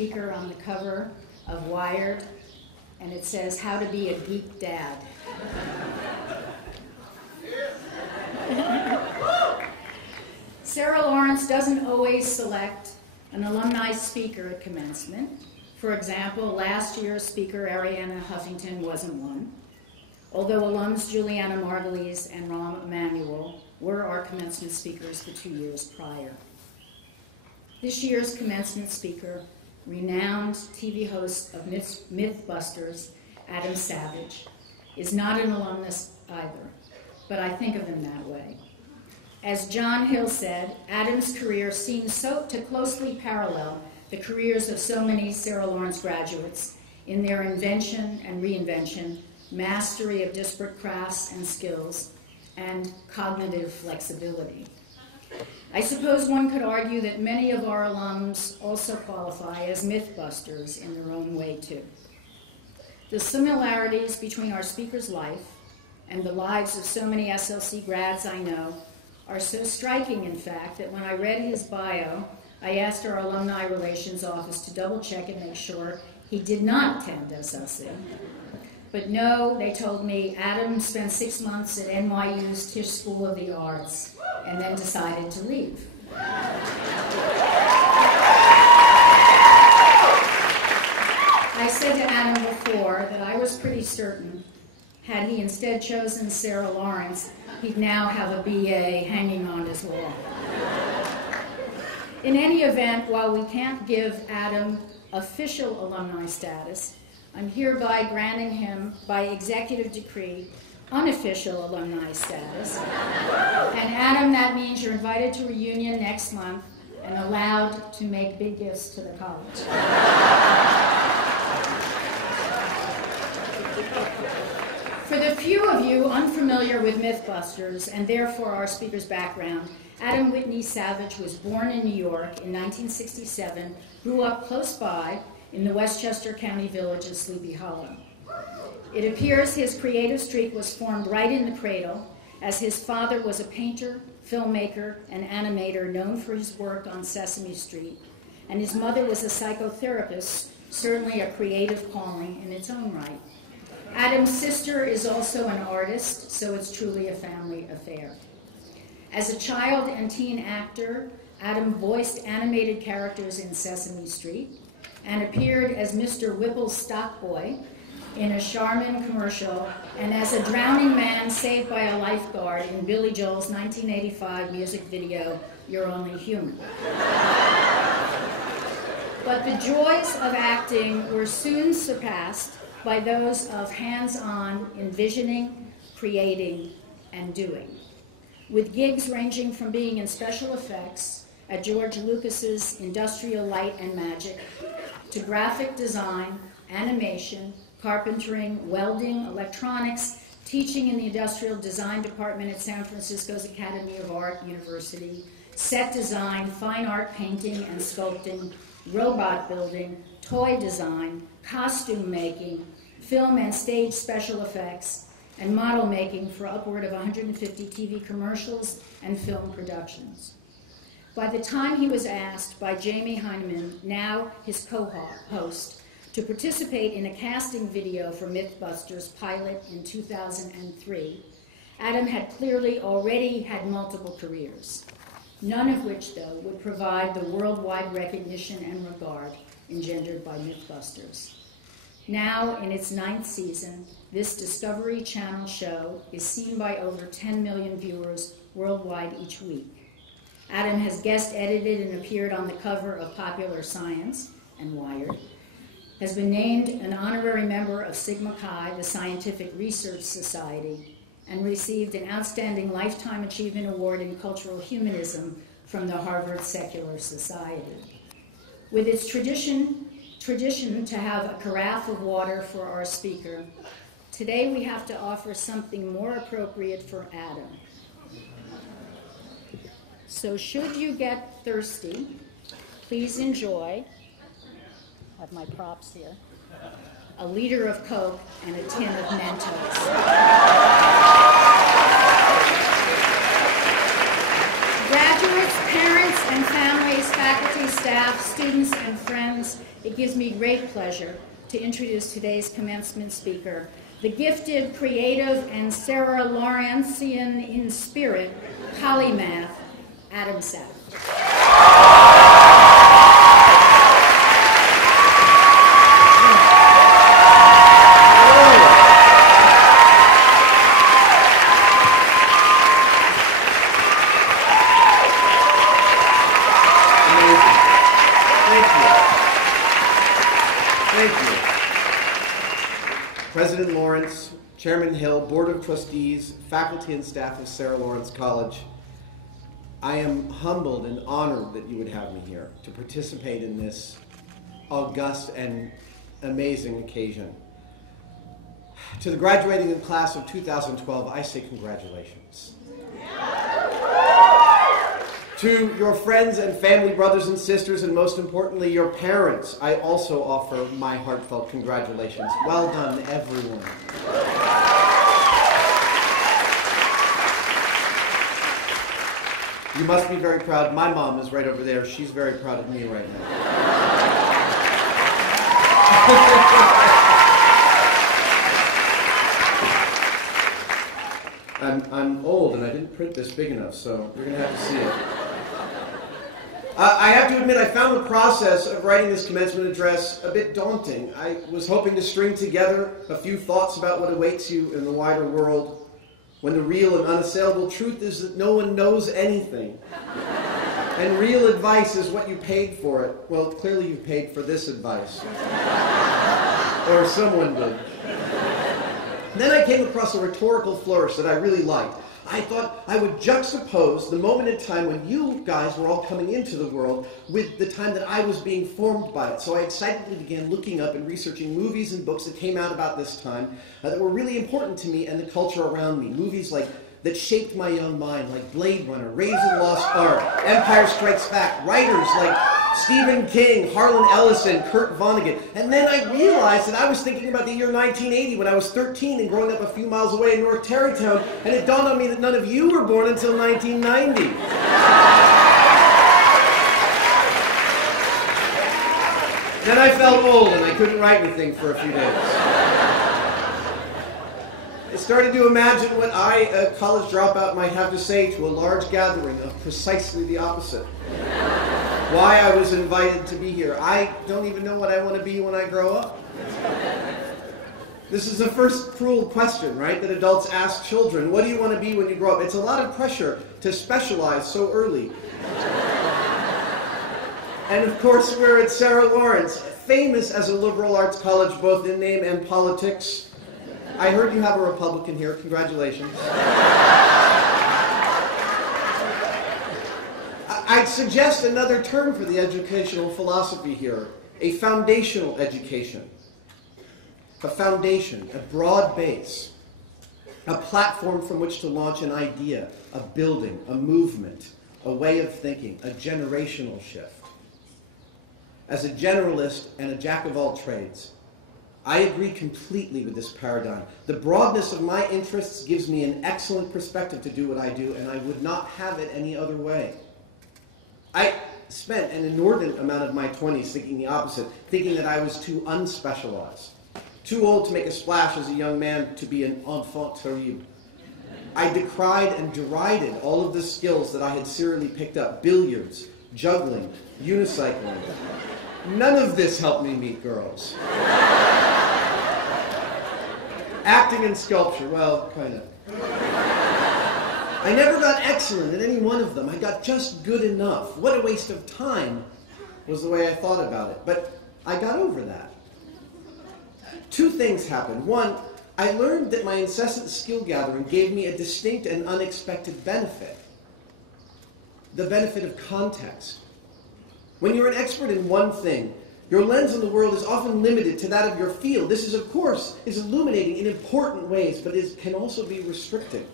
speaker on the cover of Wired, and it says, "How to be a geek dad." Sarah Lawrence doesn't always select an alumni speaker at commencement. For example, last year's speaker, Arianna Huffington, wasn't one, although alums Juliana Margulies and Rahm Emanuel were our commencement speakers the 2 years prior. This year's commencement speaker, renowned TV host of Mythbusters, Adam Savage, is not an alumnus either, but I think of him that way. As John Hill said, Adam's career seems to closely parallel the careers of so many Sarah Lawrence graduates in their invention and reinvention, mastery of disparate crafts and skills, and cognitive flexibility. I suppose one could argue that many of our alums also qualify as Mythbusters in their own way, too. The similarities between our speaker's life and the lives of so many SLC grads I know are so striking, in fact, that when I read his bio, I asked our Alumni Relations Office to double-check and make sure he did not attend SLC. But no, they told me, Adam spent 6 months at NYU's Tisch School of the Arts and then decided to leave. I said to Adam before that I was pretty certain, had he instead chosen Sarah Lawrence, he'd now have a BA hanging on his wall. In any event, while we can't give Adam official alumni status, I'm hereby granting him, by executive decree, unofficial alumni status. And Adam, that means you're invited to reunion next month and allowed to make big gifts to the college. For the few of you unfamiliar with Mythbusters, and therefore our speaker's background, Adam Whitney Savage was born in New York in 1967, grew up close by in the Westchester County village of Sleepy Hollow. It appears his creative streak was formed right in the cradle, as his father was a painter, filmmaker, and animator known for his work on Sesame Street, and his mother was a psychotherapist, certainly a creative calling in its own right. Adam's sister is also an artist, so it's truly a family affair. As a child and teen actor, Adam voiced animated characters in Sesame Street and appeared as Mr. Whipple's stockboy in a Charmin commercial and as a drowning man saved by a lifeguard in Billy Joel's 1985 music video, You're Only Human. But the joys of acting were soon surpassed by those of hands-on envisioning, creating, and doing, with gigs ranging from being in special effects at George Lucas's Industrial Light and Magic to graphic design, animation, carpentering, welding, electronics, teaching in the Industrial Design Department at San Francisco's Academy of Art University, set design, fine art painting and sculpting, robot building, toy design, costume making, film and stage special effects, and model making for upward of 150 TV commercials and film productions. By the time he was asked by Jamie Heineman, now his co-host, to participate in a casting video for Mythbusters pilot in 2003, Adam had clearly already had multiple careers, none of which, though, would provide the worldwide recognition and regard engendered by Mythbusters. Now, in its 9th season, this Discovery Channel show is seen by over 10 million viewers worldwide each week. Adam has guest edited and appeared on the cover of Popular Science and Wired, has been named an honorary member of Sigma Chi, the Scientific Research Society, and received an Outstanding Lifetime Achievement Award in Cultural Humanism from the Harvard Secular Society. With its tradition to have a carafe of water for our speaker, today we have to offer something more appropriate for Adam. So should you get thirsty, please enjoy, I have my props here, a liter of Coke and a tin of Mentos. Graduates, parents, and families, faculty, faculty, staff, students, and friends, it gives me great pleasure to introduce today's commencement speaker, the gifted, creative, and Sarah Lawrenceian in spirit polymath, Adam Savage. President Lawrence, Chairman Hill, Board of Trustees, faculty and staff of Sarah Lawrence College, I am humbled and honored that you would have me here to participate in this august and amazing occasion. To the graduating class of 2012, I say congratulations. To your friends and family, brothers and sisters, and most importantly, your parents, I also offer my heartfelt congratulations. Well done, everyone. You must be very proud. My mom is right over there. She's very proud of me right now. I'm old and I didn't print this big enough, so you're going to have to see it. I have to admit, I found the process of writing this commencement address a bit daunting. I was hoping to string together a few thoughts about what awaits you in the wider world, when the real and unassailable truth is that no one knows anything. And real advice is what you paid for it. Well, clearly you paid for this advice. Or someone did. Then I came across a rhetorical flourish that I really liked. I thought I would juxtapose the moment in time when you guys were all coming into the world with the time that I was being formed by it. So I excitedly began looking up and researching movies and books that came out about this time that were really important to me and the culture around me. Movies that shaped my young mind, like Blade Runner, Raiders of the Lost Ark, Empire Strikes Back, writers like Stephen King, Harlan Ellison, Kurt Vonnegut. And then I realized that I was thinking about the year 1980 when I was 13 and growing up a few miles away in North Tarrytown, and it dawned on me that none of you were born until 1990. Then I felt old and I couldn't write anything for a few days. I started to imagine what I, a college dropout, might have to say to a large gathering of precisely the opposite. Why I was invited to be here. I don't even know what I want to be when I grow up. This is the first cruel question, right, that adults ask children. What do you want to be when you grow up? It's a lot of pressure to specialize so early. And of course, we're at Sarah Lawrence, famous as a liberal arts college both in name and politics. I heard you have a Republican here. Congratulations. I'd suggest another term for the educational philosophy here, a foundational education. A foundation, a broad base, a platform from which to launch an idea, a building, a movement, a way of thinking, a generational shift. As a generalist and a jack of all trades, I agree completely with this paradigm. The broadness of my interests gives me an excellent perspective to do what I do, and I would not have it any other way. I spent an inordinate amount of my 20s thinking the opposite, thinking that I was too unspecialized, too old to make a splash as a young man to be an enfant terrible. I decried and derided all of the skills that I had serially picked up, billiards, juggling, unicycling. None of this helped me meet girls. Acting and sculpture, well, kind of. I never got excellent at any one of them. I got just good enough. What a waste of time was the way I thought about it. But I got over that. Two things happened. One, I learned that my incessant skill gathering gave me a distinct and unexpected benefit. The benefit of context. When you're an expert in one thing, your lens on the world is often limited to that of your field. This is, of course, illuminating in important ways, but it can also be restricting.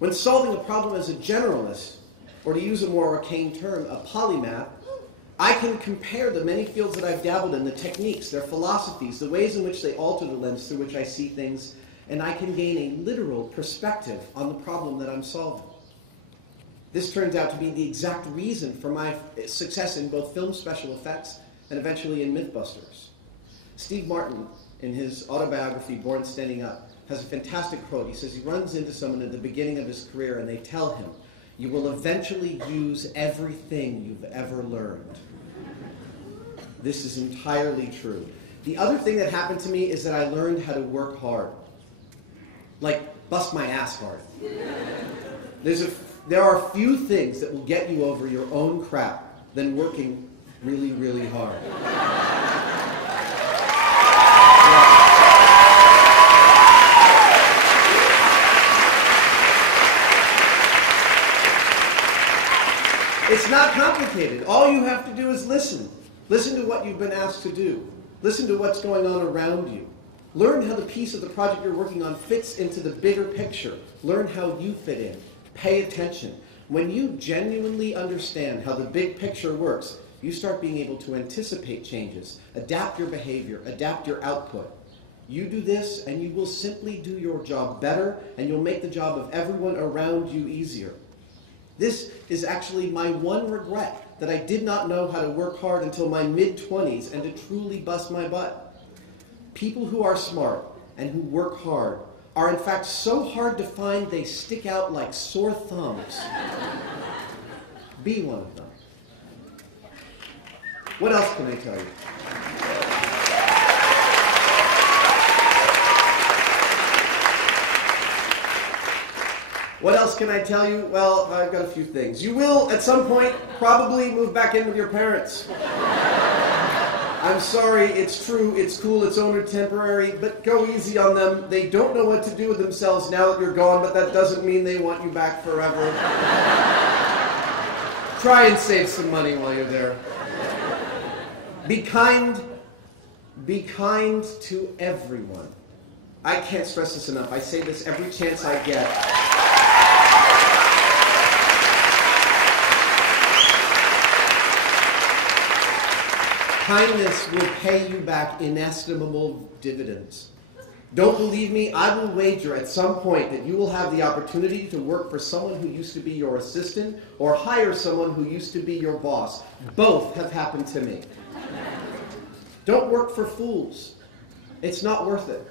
When solving a problem as a generalist, or to use a more arcane term, a polymath, I can compare the many fields that I've dabbled in, the techniques, their philosophies, the ways in which they alter the lens through which I see things, and I can gain a literal perspective on the problem that I'm solving. This turns out to be the exact reason for my success in both film special effects and eventually in Mythbusters. Steve Martin, in his autobiography, Born Standing Up, has a fantastic quote. He says he runs into someone at the beginning of his career and they tell him, "You will eventually use everything you've ever learned." This is entirely true. The other thing that happened to me is that I learned how to work hard. Like, bust my ass hard. There are few things that will get you over your own crap than working really, really hard. It's not complicated. All you have to do is listen. Listen to what you've been asked to do. Listen to what's going on around you. Learn how the piece of the project you're working on fits into the bigger picture. Learn how you fit in. Pay attention. When you genuinely understand how the big picture works, you start being able to anticipate changes, adapt your behavior, adapt your output. You do this and you will simply do your job better and you'll make the job of everyone around you easier. This is actually my one regret, that I did not know how to work hard until my mid-20s and to truly bust my butt. People who are smart and who work hard are in fact so hard to find they stick out like sore thumbs. Be one of them. What else can I tell you? What else can I tell you? Well, I've got a few things. You will, at some point, probably move back in with your parents. I'm sorry, it's true, it's cool, it's only temporary, but go easy on them. They don't know what to do with themselves now that you're gone, but that doesn't mean they want you back forever. Try and save some money while you're there. Be kind to everyone. I can't stress this enough. I say this every chance I get. Kindness will pay you back inestimable dividends. Don't believe me? I will wager at some point that you will have the opportunity to work for someone who used to be your assistant or hire someone who used to be your boss. Both have happened to me. Don't work for fools. It's not worth it.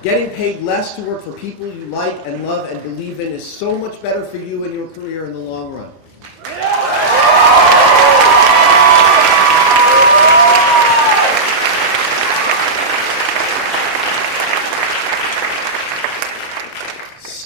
Getting paid less to work for people you like and love and believe in is so much better for you and your career in the long run.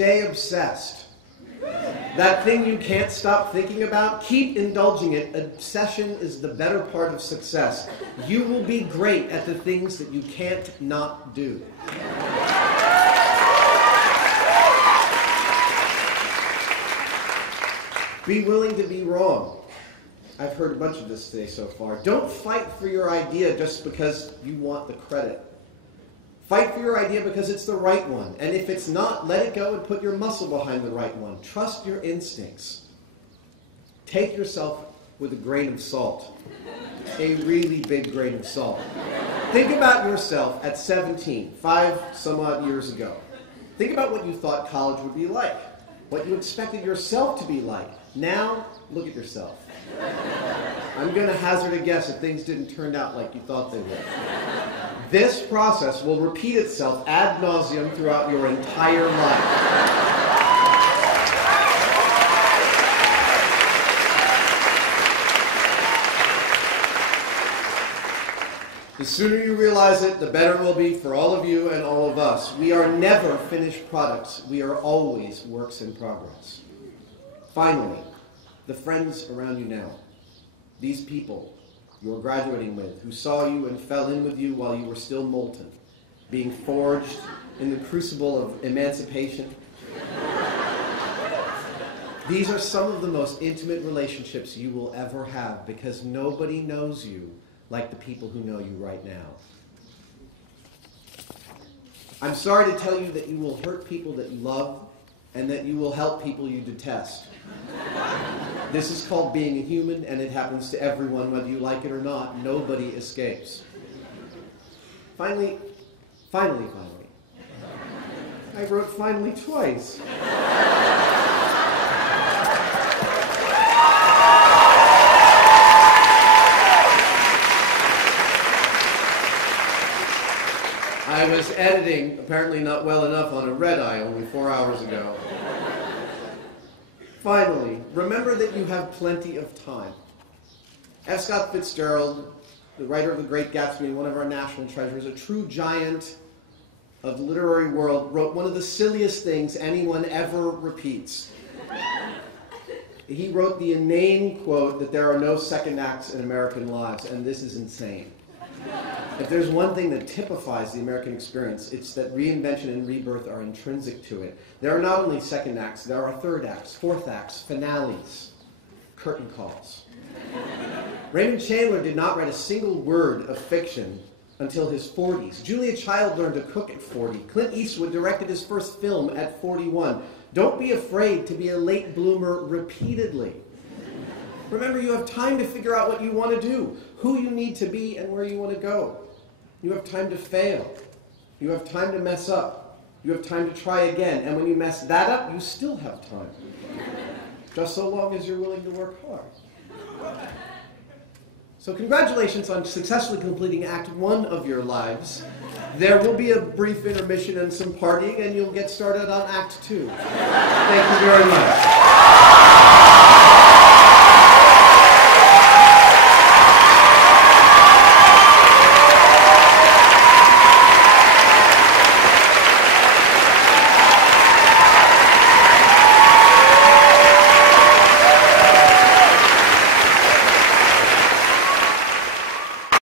Stay obsessed. That thing you can't stop thinking about, keep indulging it. Obsession is the better part of success. You will be great at the things that you can't not do. Be willing to be wrong. I've heard a bunch of this today so far. Don't fight for your idea just because you want the credit. Fight for your idea because it's the right one. And if it's not, let it go and put your muscle behind the right one. Trust your instincts. Take yourself with a grain of salt. A really big grain of salt. Think about yourself at 17, 5 some odd years ago. Think about what you thought college would be like. What you expected yourself to be like. Now, look at yourself. I'm going to hazard a guess that things didn't turn out like you thought they would. This process will repeat itself ad nauseum throughout your entire life. The sooner you realize it, the better it will be for all of you and all of us. We are never finished products. We are always works in progress. Finally, the friends around you now. These people you're graduating with, who saw you and fell in with you while you were still molten, being forged in the crucible of emancipation. These are some of the most intimate relationships you will ever have because nobody knows you like the people who know you right now. I'm sorry to tell you that you will hurt people that you love and that you will help people you detest. This is called being a human, and it happens to everyone, whether you like it or not. Nobody escapes. Finally. I wrote finally twice. I was editing, apparently not well enough, on a red-eye only 4 hours ago. Finally, remember that you have plenty of time. F. Scott Fitzgerald, the writer of The Great Gatsby and one of our national treasures, a true giant of the literary world, wrote one of the silliest things anyone ever repeats. He wrote the inane quote that there are no second acts in American lives, and this is insane. If there's one thing that typifies the American experience, it's that reinvention and rebirth are intrinsic to it. There are not only second acts, there are third acts, fourth acts, finales, curtain calls. Raymond Chandler did not write a single word of fiction until his 40s. Julia Child learned to cook at 40. Clint Eastwood directed his first film at 41. Don't be afraid to be a late bloomer repeatedly. Remember, you have time to figure out what you want to do, who you need to be, and where you want to go. You have time to fail. You have time to mess up. You have time to try again. And when you mess that up, you still have time. Just so long as you're willing to work hard. So congratulations on successfully completing Act 1 of your lives. There will be a brief intermission and some partying, and you'll get started on Act 2. Thank you very much.